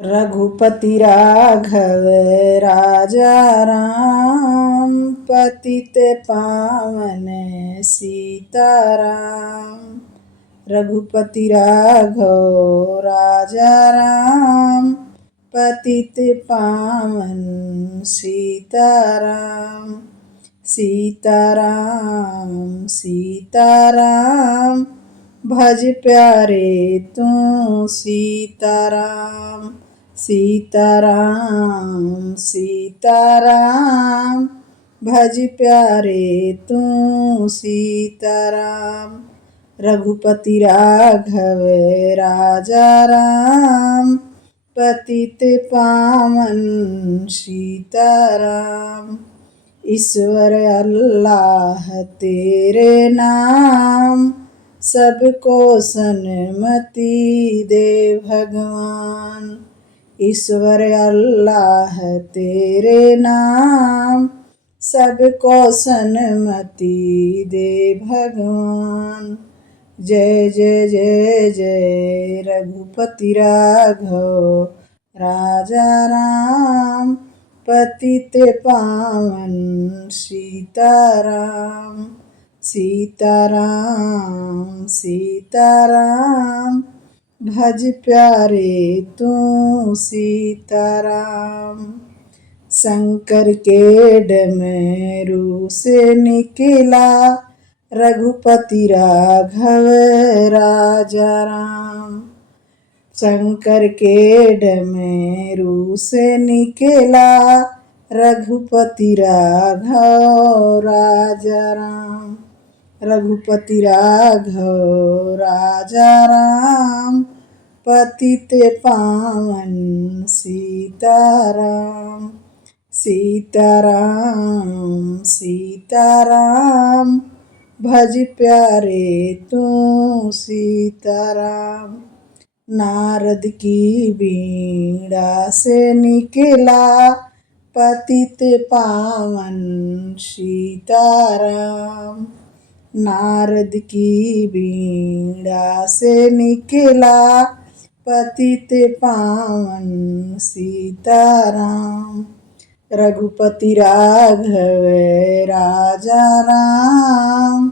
रघुपति राघव राजा राम, पतित पावन सीताराम। रघुपति राघव राजा राम, पतित पावन सीताराम। सीताराम सीताराम, भज प्यारे तू सीताराम। सीताराम सीताराम, भज प्यारे तू सीताराम। रघुपति राघव राजा राम, पतित पावन सीताराम। ईश्वर अल्लाह तेरे नाम, सबको सन्मति दे भगवान। ईश्वर अल्लाह तेरे नाम, सबको सन्मति दे भगवान। जय जय जय जय रघुपति राघव राजा राम, पतित पावन सीताराम। सीताराम सीताराम, भज प्यारे तू सीताराम। शंकर के डमरू से निकला, रघुपति राघव राजा राम। शंकर के डमरू से निकला, रघुपति राघव राजा राम। रघुपति राघव राजा राम, पतित पावन सीताराम। सीताराम सीताराम, भज प्यारे तू सीताराम। नारद की बीड़ा से निकला, पतित पावन सीताराम। नारद की बीड़ा से निकला, पतित पावन सीताराम। रघुपति राघव राजा राम,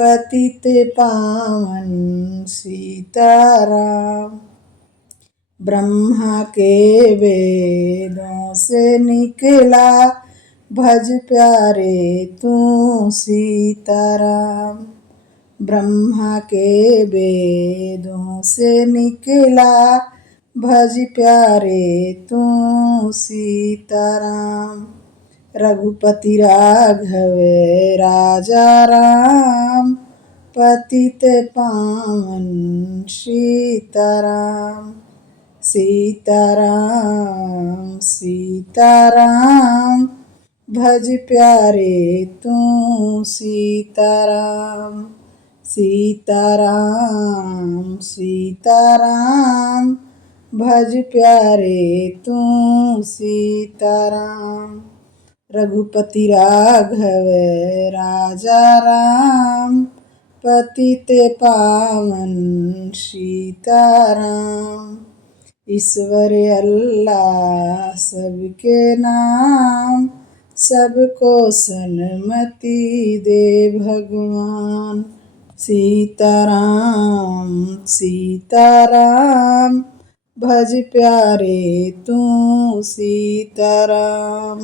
पतित पावन सीताराम। ब्रह्मा के वेदों से निकला, भज प्यारे तू सीताराम। ब्रह्मा के वेदों से निकला, भज प्यारे तू सीताराम। रघुपति राघव राजा राम, पतित पावन सीताराम। सीताराम सीताराम, भज प्यारे तू सीताराम। सीताराम सीताराम, भज प्यारे तू सीताराम। रघुपति राघव राजा राम, पतित पावन सीताराम। ईश्वर अल्लाह सबके नाम, सबको सन्मति दे भगवान। सीताराम सीताराम, भज प्यारे तू सीताराम।